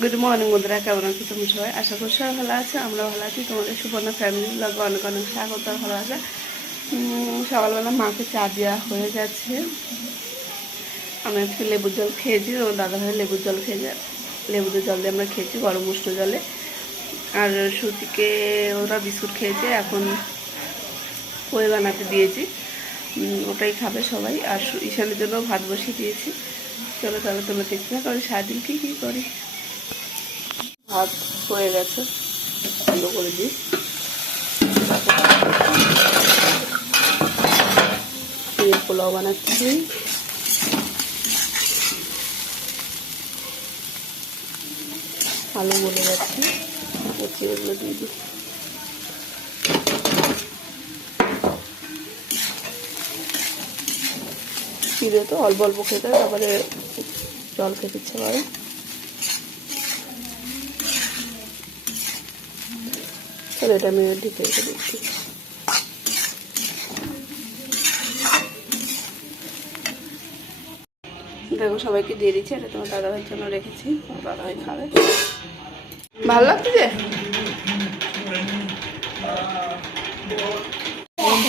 Good morning বন্ধুরা, কেমন আছো তুমি সবাই? আশা করি সবাই ভালো আছে, আমরা ভালো আছি। তোমাদের সুবর্ণা ফ্যামিলি ব্লগে অনেক অনেক স্বাগত, ভালো আছে। সকালবেলা মাকে চা দেওয়া হয়ে গেছে। আমি আজকে লেবুর জল খেয়েছি, ও দাদাভাই লেবুর জল খেয়েছে। লেবুর জল দিয়ে আমরা খেয়েছি গরম উষ্ণ জলে। আর সুতিকে ওরা বিস্কুট খেয়েছে, এখন পোহে বানাতে দিয়েছি, ওটাই খাবে সবাই। আর ঈশানের জন্য ভাত বসিয়ে দিয়েছি। চলো তাহলে তোমরা দেখতে থাকো আমি সারাদিন কী কী করি। ভাত হয়ে গেছে, বন্ধ করে দিই। পোলাও বানাচ্ছি, আলু বলে যাচ্ছি, কচি এগুলো দিয়ে দিই। চিড়ে তো অল্প অল্প খেতে, তারপরে জল খেতে ইচ্ছে করে। চলো এটা আমি ঢেকে রেখে দিচ্ছি। দেখো সবাইকে দিয়ে দিচ্ছি, এটা তোমার দাদাভাইয়ের জন্য রেখেছি, দাদাভাই খাবে। ভালো লাগছে যে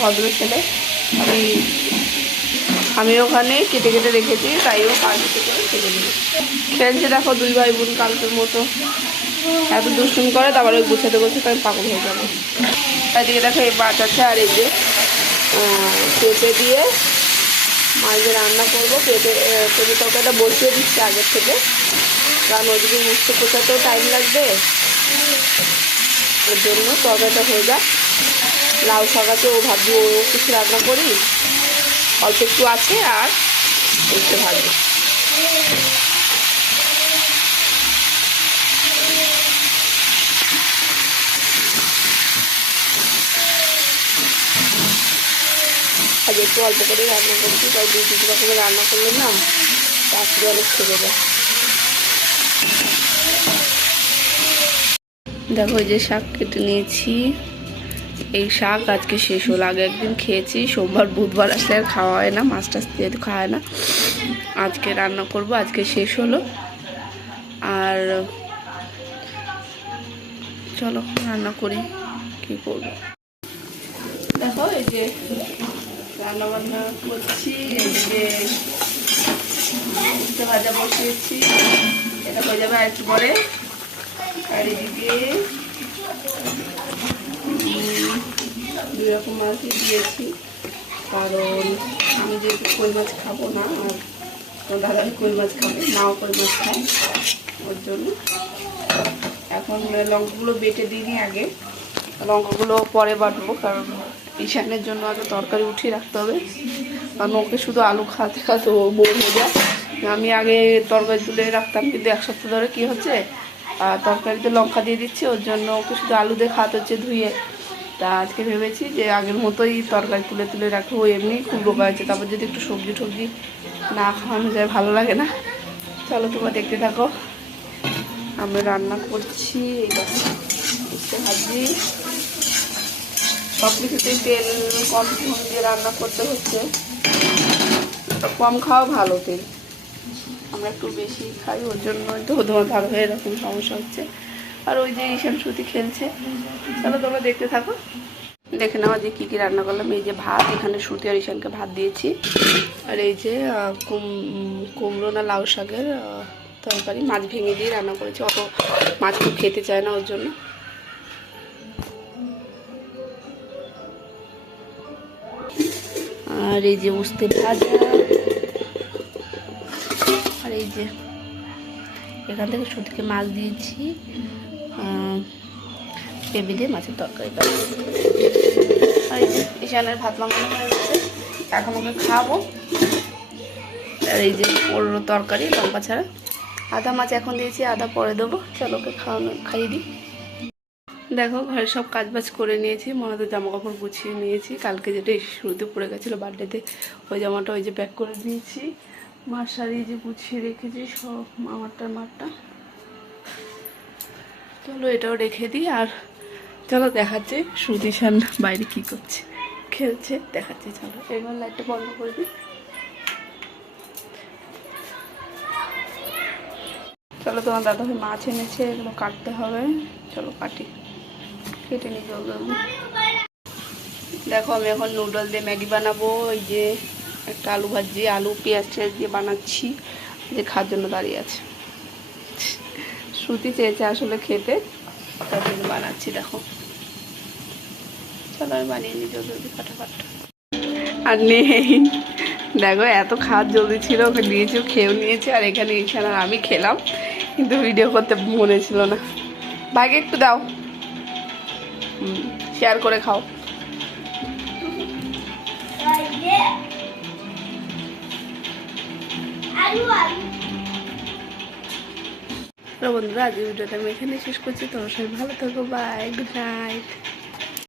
ভদ্র ছেলে। আমি ওখানে কেটে কেটে রেখেছি, তাই ও কালকে করে কেটে দিই। খেলছে দেখো দুই ভাই বোন কালকের মতো, এত দুষ্টুমি করে, তারপরে গুছাতে গুছাতে আমি পাগল হয়ে যাবো। এদিকে দেখো এই মাছ আছে, আর এই যে পেঁপে দিয়ে মাছ দিয়ে রান্না করবো। পেঁপে তরকারিটা বসিয়ে দিচ্ছি আগের থেকে, কারণ ওদিকে উঠতে পোষাতেও টাইম লাগবে, ওর জন্য তরকারিটা হয়ে যাক। লাউ শাক আছে, ও ভাবছি ও কিছু রান্না করি, অল্প একটু আছে আর একটু ভাজবো। আজ একটু অল্প করে রান্না করছি, তাই দুই তিন রকমের রান্না করলে না তাড়াতাড়ি অনেক খেয়ে যায়। দেখো এই যে শাক কেটে নিয়েছি, এই শাক আজকে শেষ হলো। আগে একদিন খেয়েছি, সোমবার বুধবার আসলে আর খাওয়া হয় না, মাছ টাছ যেহেতু খাওয়া হয় না। আজকে রান্না করব, আজকে শেষ হলো। আর চলো রান্না করি, কি করবো। দেখো এই যে রান্না বান্না করছি, এদিকে উচ্ছে ভাজা বসিয়েছি, এটা হয়ে যাবে আর একটু পরে। আর এদিকে দুই রকম মাছই দিয়েছি, কারণ আমি যেহেতু কই মাছ খাবো না, আর দাদা কই মাছ খাবে, মাও কই মাছ খায়, ওর জন্য। এখন লঙ্কাগুলো বেটে দিইনি, আগে লঙ্কাগুলো পরে বাটবো, কারণ ঈশানের জন্য আগে তরকারি উঠিয়ে রাখতে হবে, কারণ ওকে শুধু আলু খাতে খাতে ও বোর হয়ে যায়। আমি আগে তরকারি তুলে রাখতাম, কিন্তু এক সপ্তাহ ধরে কী হচ্ছে, তরকারিতে লঙ্কা দিয়ে দিচ্ছি, ওর জন্য ওকে শুধু আলু দিয়ে খাতে হচ্ছে ধুয়ে। তা আজকে ভেবেছি যে আগের মতোই তরকারি তুলে তুলে রাখবো, এমনি খুব রোগা হয়েছে, তারপর যদি একটু সবজি টবজি না খাওয়ানো যায় ভালো লাগে না। চলো তোমরা দেখতে থাকো, আমি রান্না করছি। ভাজি সব কিছুতেই তেল কম দিয়ে রান্না করতে হচ্ছে, কম খাওয়া ভালো, তেল আমরা একটু বেশি খাই, ওর জন্য তো ধোঁয়া হয়ে এরকম সমস্যা হচ্ছে। আর ওই যে ঈশান সুতি খেলছে, চলো তোমরা দেখতে থাকো, দেখে নেওয়া যে কী কী রান্না করলাম। এই যে ভাত, এখানে সুতি আর ঈশানকে ভাত দিয়েছি। আর এই যে কুমড়ো না লাউ শাকের তরকারি, মাছ ভেঙে দিয়ে রান্না করেছি, অত মাছ তো খেতে চায় না, ওর জন্য। আর এই যে উস্তে ভাজা, আর এই যে এখান থেকে সুতিকে মাছ দিয়েছি, পেঁপে দিয়ে মাছের তরকারি। আর এই যে ঈশানের ভাত মাখানো হয়ে গেছে, এখন ওকে খাওয়াবো। আর এই যে ওর তরকারি লঙ্কা ছাড়া, আধা মাছ এখন দিয়েছি, আধা পরে দেবো। চলো ওকে খাইয়ে দিই। দেখো ঘরে সব কাজবাজ করে নিয়েছি, মনাদের জামা কাপড় গুছিয়ে নিয়েছি, কালকে যেটা শুরুতে পড়ে গেছিলো বার্থডেতে, ওই জামাটা ওই যে প্যাক করে দিয়েছি। মার শাড়ি যে গুছিয়ে রেখেছি সব, মারটা। চলো এটাও রেখে দিই। আর চলো দেখাচ্ছে শ্রুতিশান বাইরে কি করছে, খেলছে, দেখাচ্ছি। চলো এবার লাইটটা বন্ধ করে দিই। চলো চলো, তোমার দাদাভাই মাছ এনেছে, এগুলো কাটতে হবে। চলো কাটি, কেটে নিই জলদি। দেখো আমি এখন নুডলস দিয়ে ম্যাগি বানাবো। ওই যে একটা আলু ভাজি, আলু পেঁয়াজ টেয়াজ দিয়ে বানাচ্ছি, যে খাওয়ার জন্য দাঁড়িয়ে আছে। শ্রুতি চেয়েছে আসলে খেতে, তার জন্য বানাচ্ছি। দেখো চলো আমি বানিয়ে নিই জলদি ফাটাফাট। আর নেই, দেখো এত খাওয়ার জলদি ছিল, ওকে দিয়েছি, খেয়েও নিয়েছে। আর এখানে আর আমি খেলাম, কিন্তু ভিডিও করতে মনে ছিল না। ভাইকে একটু দাও, শেয়ার করে খাও। তো বন্ধুরা, আজকের ভিডিওটা আমি এখানে শেষ করছি। তোমরা সবাই ভালো থাকো, বাই, গুড নাইট।